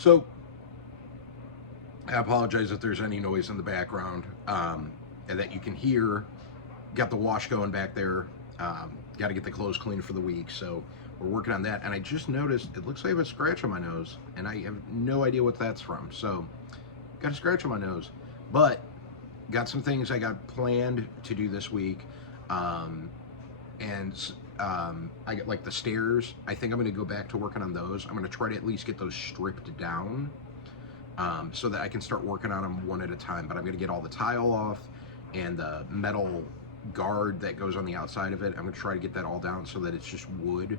So I apologize if there's any noise in the background and that you can hear. Got the wash going back there. Got to get the clothes cleaned for the week, so we're working on that. And I just noticed it looks like I have a scratch on my nose, and I have no idea what that's from. So got a scratch on my nose, but got some things I got planned to do this week. I get like the stairs. I think I'm going to go back to working on those. I'm going to try to at least get those stripped down so that I can start working on them one at a time. But I'm going to get all the tile off and the metal guard that goes on the outside of it. I'm going to try to get that all down so that it's just wood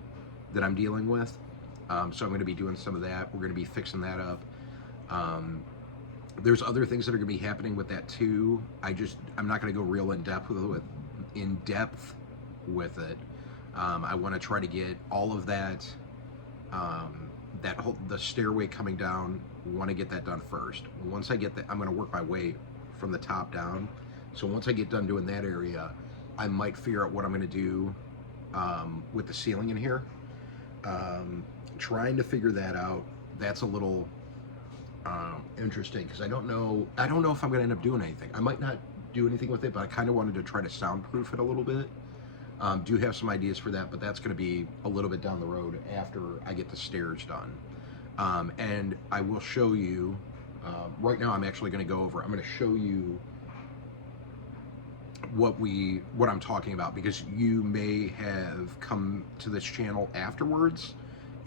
that I'm dealing with. So I'm going to be doing some of that. We're going to be fixing that up. There's other things that are going to be happening with that too. I'm not going to go real in depth with it. I want to try to get all of that, the stairway coming down. Want to get that done first. Once I get that, I'm going to work my way from the top down. So once I get done doing that area, I might figure out what I'm going to do with the ceiling in here. Trying to figure that out. That's a little interesting because I don't know if I'm going to end up doing anything. I might not do anything with it, but I kind of wanted to try to soundproof it a little bit. Do have some ideas for that, but that's going to be a little bit down the road after I get the stairs done. And I will show you, right now I'm actually going to go over, I'm going to show you what I'm talking about, because you may have come to this channel afterwards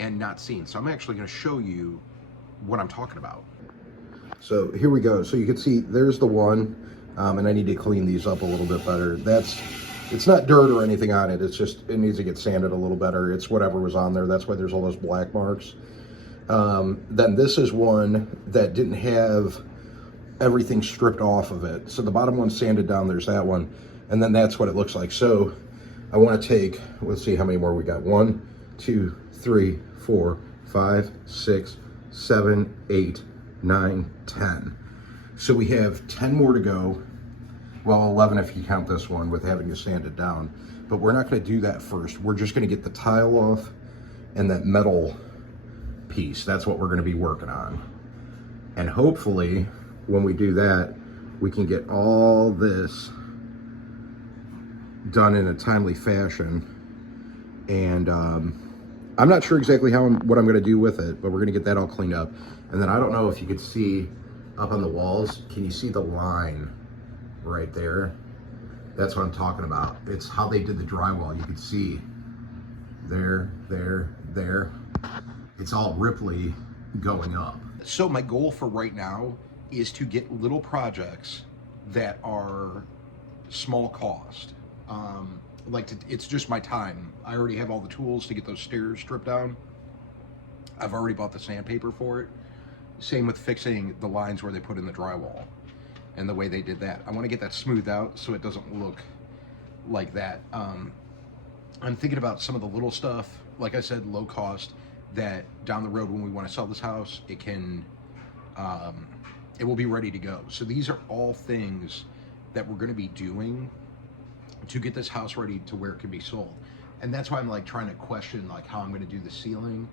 and not seen. So I'm actually going to show you what I'm talking about. So here we go. So you can see there's the one, and I need to clean these up a little bit better. It's not dirt or anything on it. It's just, it needs to get sanded a little better. It's whatever was on there. That's why there's all those black marks. Then this is one that didn't have everything stripped off of it. So the bottom one's sanded down. There's that one. And then that's what it looks like. So I want to take, let's see how many more we got. 1, 2, 3, 4, 5, 6, 7, 8, 9, 10. So we have 10 more to go. Well, 11 if you count this one with having to sand it down. But we're not going to do that first. We're just going to get the tile off and that metal piece. That's what we're going to be working on. And hopefully, when we do that, we can get all this done in a timely fashion. And I'm not sure exactly what I'm going to do with it, but we're going to get that all cleaned up. And then I don't know if you could see up on the walls. Can you see the line right there? That's what I'm talking about. It's how they did the drywall. You can see there. It's all ripply going up. So my goal for right now is to get little projects that are small cost. It's just my time. I already have all the tools to get those stairs stripped down. I've already bought the sandpaper for it. Same with fixing the lines where they put in the drywall and the way they did that. I want to get that smoothed out so it doesn't look like that. I'm thinking about some of the little stuff, like I said, low cost, that down the road when we want to sell this house, it will be ready to go. So these are all things that we're going to be doing to get this house ready to where it can be sold. And that's why I'm like trying to question like how I'm going to do the ceiling.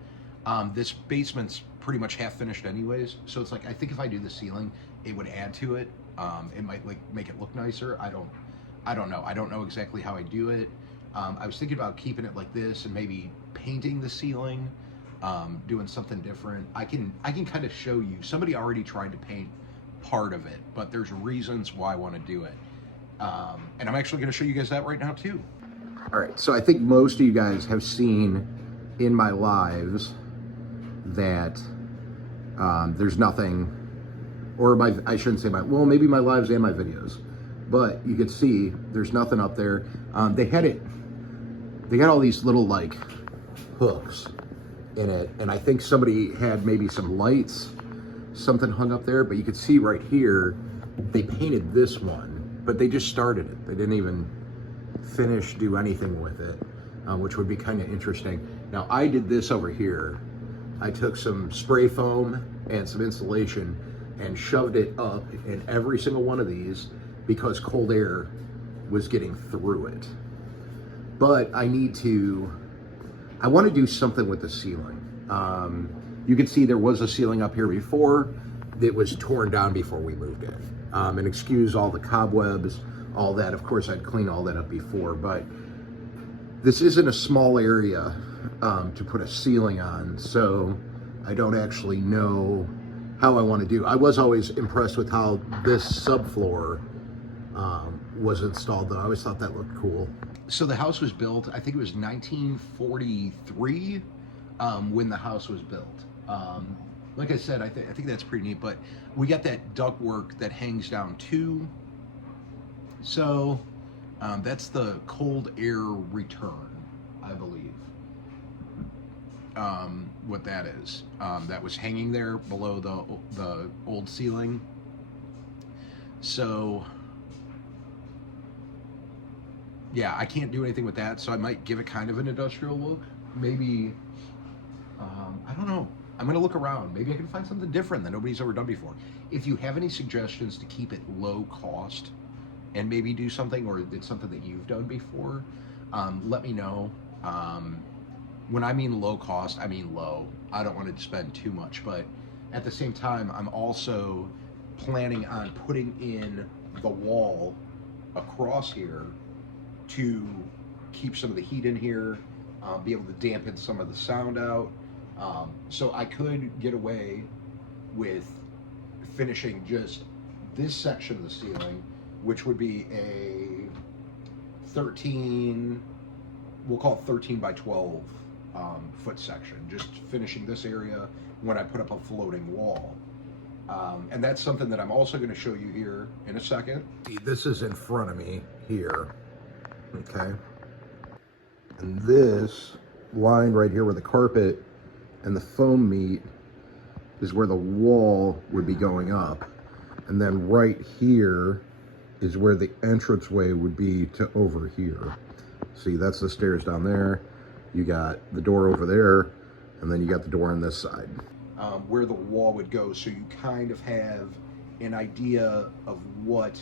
This basement's pretty much half finished anyways. So it's like, I think if I do the ceiling, it would add to it. It might like make it look nicer. I don't know. I don't know exactly how I do it. I was thinking about keeping it like this and maybe painting the ceiling, doing something different. I can kind of show you. Somebody already tried to paint part of it, but there's reasons why I want to do it. And I'm actually going to show you guys that right now too. All right, so I think most of you guys have seen in my lives that there's nothing, or I shouldn't say well, maybe my lives and my videos, but you could see there's nothing up there. They got all these little like hooks in it, and I think somebody had maybe some lights, something hung up there, but you could see right here, they painted this one, but they just started it. They didn't even do anything with it, which would be kind of interesting. Now I did this over here. I took some spray foam and some insulation and shoved it up in every single one of these because cold air was getting through it. But I want to do something with the ceiling. You can see there was a ceiling up here before. It was torn down before we moved in. And excuse all the cobwebs, all that. Of course, I'd clean all that up before, but this isn't a small area to put a ceiling on, so I don't actually know how I want to do. I was always impressed with how this subfloor was installed, though. I always thought that looked cool. So the house was built, I think it was 1943 when the house was built. Like I said, I think that's pretty neat, but we got that ductwork that hangs down too. So that's the cold air return, I believe. What that is. That was hanging there below the old ceiling. So yeah, I can't do anything with that, so I might give it kind of an industrial look. Maybe, I don't know. I'm gonna look around. Maybe I can find something different that nobody's ever done before. If you have any suggestions to keep it low cost and maybe do something, or it's something that you've done before, let me know. When I mean low cost, I mean low. I don't want to spend too much, but at the same time, I'm also planning on putting in the wall across here to keep some of the heat in here, be able to dampen some of the sound out. So I could get away with finishing just this section of the ceiling, which would be a 13, we'll call it 13 by 12 foot section, just finishing this area when I put up a floating wall. And that's something that I'm also going to show you here in a second. This is in front of me here, okay? And this line right here where the carpet and the foam meet is where the wall would be going up. And then right here is where the entranceway would be to over here. See, that's the stairs down there. You got the door over there, and then you got the door on this side. Where the wall would go, so you kind of have an idea of what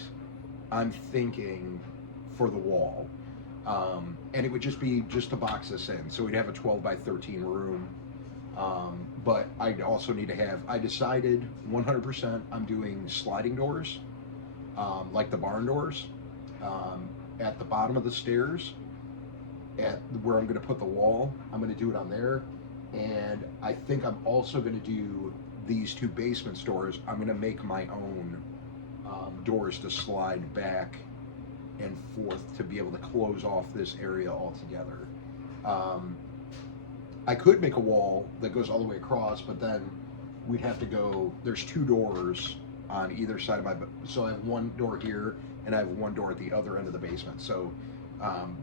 I'm thinking for the wall. And it would just be to box this in. So we'd have a 12 by 13 room. But I'd also need to have, I decided 100% I'm doing sliding doors, like the barn doors, at the bottom of the stairs, at where I'm going to put the wall. I'm going to do it on there. And I think I'm also going to do these two basement doors. I'm going to make my own doors to slide back and forth to be able to close off this area altogether. I could make a wall that goes all the way across, but then we'd have to go, there's two doors on either side of my, so I have one door here and I have one door at the other end of the basement. So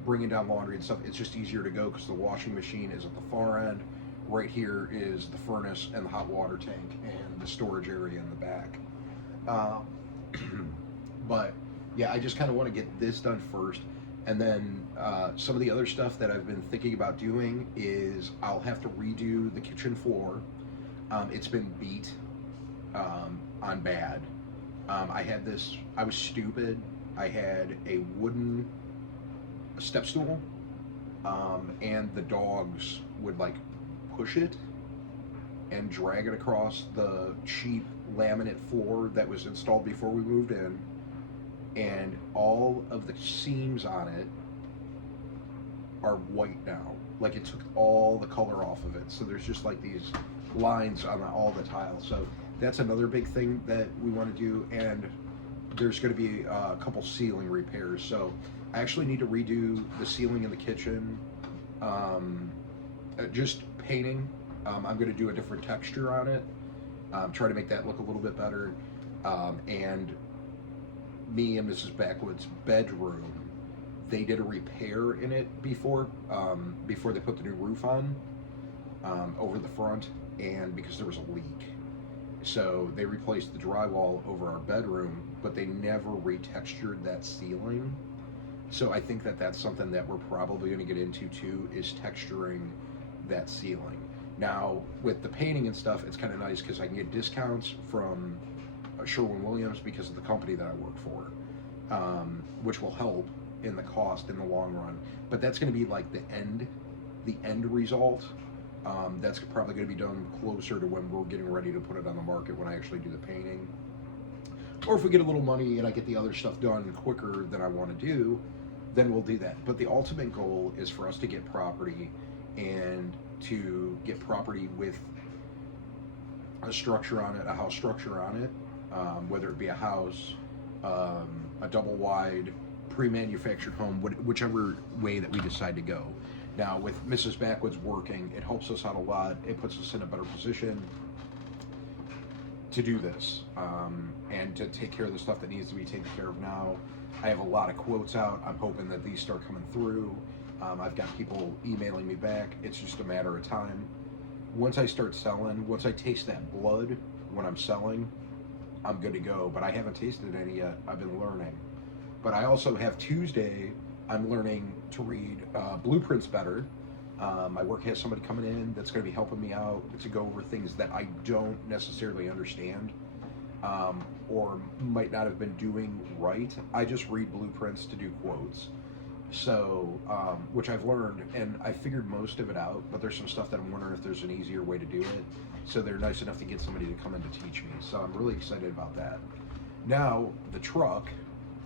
bringing down laundry and stuff, it's just easier to go because the washing machine is at the far end. Right here is the furnace and the hot water tank and the storage area in the back. But yeah, I just kind of want to get this done first. And then some of the other stuff that I've been thinking about doing is I'll have to redo the kitchen floor. It's been beat on bad. I was stupid. I had a wooden step stool, and the dogs would like push it and drag it across the cheap laminate floor that was installed before we moved in. And all of the seams on it are white now. Like it took all the color off of it. So there's just like these lines on all the tiles. So that's another big thing that we want to do. And there's going to be a couple ceiling repairs. So I actually need to redo the ceiling in the kitchen. Just painting. I'm going to do a different texture on it. Try to make that look a little bit better. And me and Mrs. Backwoods' bedroom, they did a repair in it before they put the new roof on over the front, and because there was a leak. So they replaced the drywall over our bedroom, but they never retextured that ceiling. So I think that that's something that we're probably going to get into too, is texturing that ceiling. Now, with the painting and stuff, it's kind of nice because I can get discounts from Sherwin-Williams because of the company that I work for, which will help in the cost in the long run. But that's going to be like the end result. That's probably going to be done closer to when we're getting ready to put it on the market, when I actually do the painting. Or if we get a little money and I get the other stuff done quicker than I want to do, then we'll do that. But the ultimate goal is for us to get property, and to get property with a structure on it, a house structure on it, whether it be a house, a double wide, pre-manufactured home, whichever way that we decide to go. Now, with Mrs. Backwoods working, it helps us out a lot. It puts us in a better position to do this, and to take care of the stuff that needs to be taken care of now. I have a lot of quotes out. I'm hoping that these start coming through. I've got people emailing me back. It's just a matter of time. Once I start selling, once I taste that blood when I'm selling, I'm good to go. But I haven't tasted any yet. I've been learning. But I also have Tuesday, I'm learning to read blueprints better. My work has somebody coming in that's going to be helping me out to go over things that I don't necessarily understand, or might not have been doing right. I just read blueprints to do quotes. So, which I've learned, and I figured most of it out, but there's some stuff that I'm wondering if there's an easier way to do it. So they're nice enough to get somebody to come in to teach me. So I'm really excited about that. Now, the truck,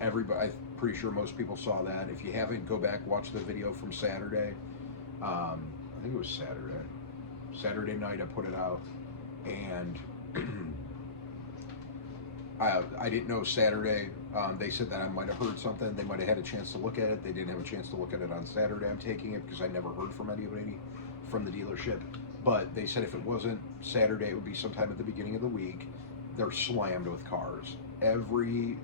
everybody, I'm pretty sure most people saw that. If you haven't, go back, watch the video from Saturday. I think it was Saturday night I put it out, and I didn't know Saturday. They said that I might have heard something. They might have had a chance to look at it. They didn't have a chance to look at it on Saturday. I'm taking it because I never heard from anybody from the dealership. But they said if it wasn't Saturday, it would be sometime at the beginning of the week. They're slammed with cars. Every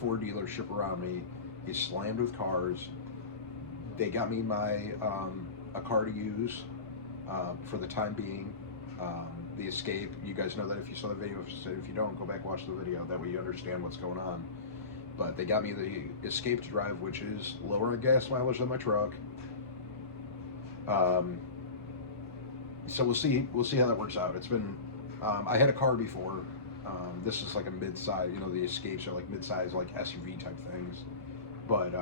Ford dealership around me is slammed with cars. They got me my a car to use for the time being. The Escape. You guys know that if you saw the video. If you don't, go back, watch the video. That way you understand what's going on. But they got me the Escape to drive, which is lower in gas mileage than my truck. So we'll see how that works out. It's been, I had a car before. This is like a mid-size, you know, the Escapes are like mid-size, like SUV type things. But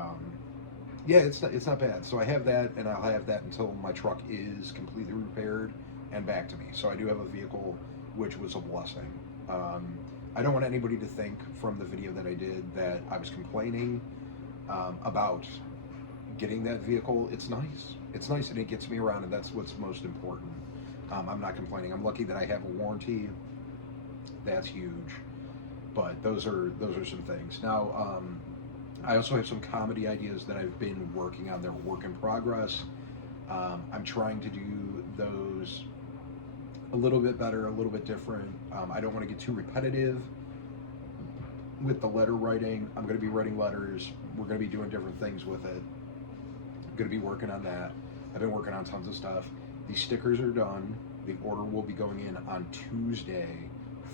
yeah, it's not bad. So I have that, and I'll have that until my truck is completely repaired and back to me. So I do have a vehicle, which was a blessing. I don't want anybody to think from the video that I did that I was complaining about getting that vehicle. It's nice, and it gets me around, and that's what's most important. I'm not complaining. I'm lucky that I have a warranty. That's huge. But those are some things. Now, I also have some comedy ideas that I've been working on. They're work in progress. I'm trying to do those a little bit better, a little bit different. I don't want to get too repetitive with the letter writing. I'm going to be writing letters. We're going to be doing different things with it. I'm going to be working on that. I've been working on tons of stuff. These stickers are done. The order will be going in on Tuesday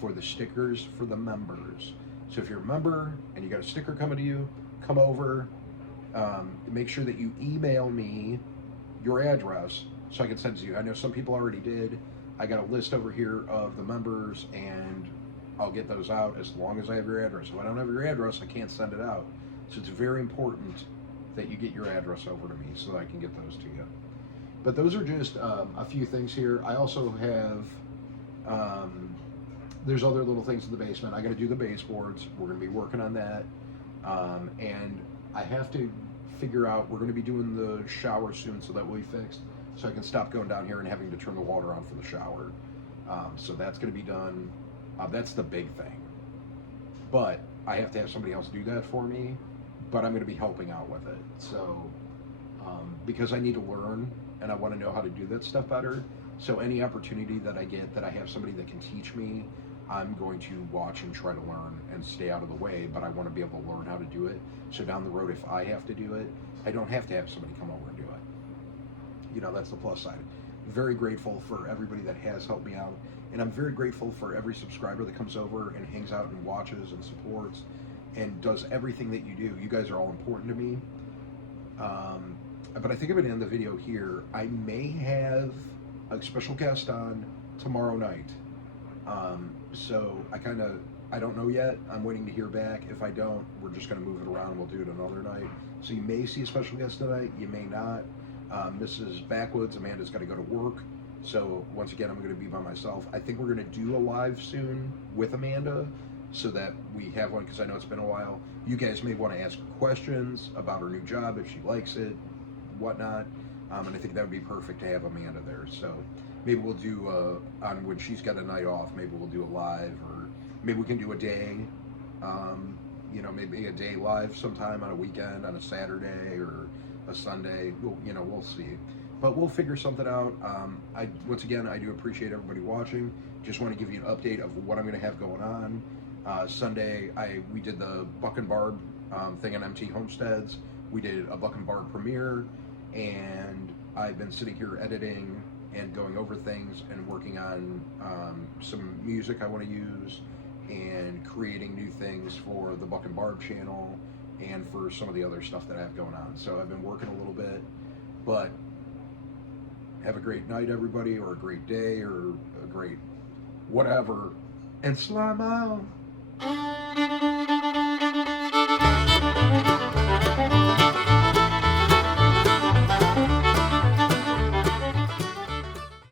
for the stickers for the members. So if you're a member and you got a sticker coming to you, come over. Make sure that you email me your address so I can send it to you. I know some people already did. I got a list over here of the members, and I'll get those out as long as I have your address. If I don't have your address, I can't send it out. So it's very important that you get your address over to me so that I can get those to you. But those are just a few things here. I also have, there's other little things in the basement. I got to do the baseboards. We're going to be working on that. And I have to figure out, we're going to be doing the shower soon, so that will be fixed. So I can stop going down here and having to turn the water on for the shower. So that's going to be done. That's the big thing. But I have to have somebody else do that for me. But I'm going to be helping out with it. So, because I need to learn and I want to know how to do that stuff better. So any opportunity that I get that I have somebody that can teach me, I'm going to watch and try to learn and stay out of the way, but I want to be able to learn how to do it. So down the road, if I have to do it, I don't have to have somebody come over and do it. You know, that's the plus side. Very grateful for everybody that has helped me out. And I'm very grateful for every subscriber that comes over and hangs out and watches and supports and does everything that you do. You guys are all important to me. But I think I'm going to end the video here. I may have a special guest on tomorrow night. So I don't know yet. I'm waiting to hear back. If I don't, we're just going to move it around. We'll do it another night. So you may see a special guest tonight. You may not. Mrs. Backwoods, Amanda's got to go to work. So once again, I'm going to be by myself. I think we're going to do a live soon with Amanda, so that we have one, because I know it's been a while. You guys may want to ask questions about her new job, if she likes it, whatnot. And I think that would be perfect to have Amanda there. So maybe we'll do on when she's got a night off, maybe we'll do a live, or maybe we can do a day, maybe a day live sometime on a weekend, on a Saturday or a Sunday. We'll see. But we'll figure something out. Once again, I do appreciate everybody watching. Just want to give you an update of what I'm going to have going on. Sunday, we did the Buck and Barb thing on MT Homesteads. We did a Buck and Barb premiere, and I've been sitting here editing and going over things and working on some music I want to use, and creating new things for the Buck and Barb channel and for some of the other stuff that I have going on. So I've been working a little bit, but have a great night, everybody, or a great day, or a great whatever, and slime out.